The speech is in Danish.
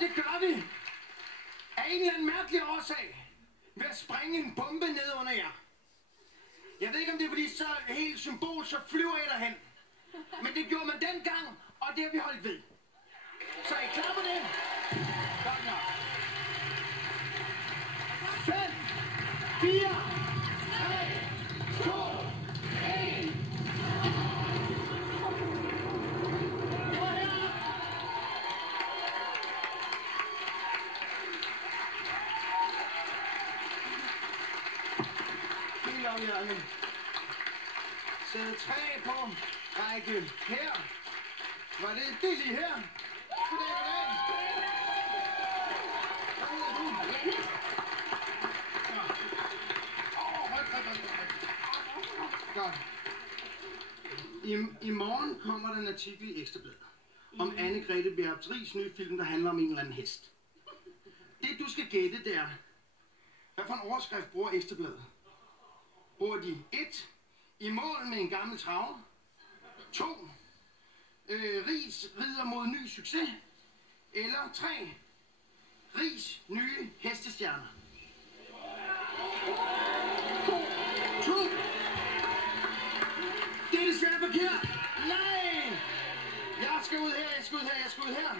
det gør vi. Af en eller anden mærkelig årsag. Ved at springe en bombe ned under jer. Jeg ved ikke, om det er fordi, så helt symbol, så flyver I derhen. Men det gjorde man dengang, og det har vi holdt ved. Så er I klar på det? Godt nok. 5, 4, 3, 2, 1. Helt om hjørnet. Sæd 3 på række her. Var det lige her? Goddag, goddag. Godt. I morgen kommer der en artikel i Ekstra Bladet om Anne-Grethe Bjarup Riis nye film, der handler om en eller anden hest. Det du skal gætte, det er, hvad for en overskrift bruger Ekstra Bladet? Bruger de 1. I mål med en gammel traver? 2. Riis rider mod ny succes? Eller 3. Riis nye hestestjerner? 2. Det er desværre forkert. Nej! Jeg skal ud her, jeg skal ud her, jeg skal ud her.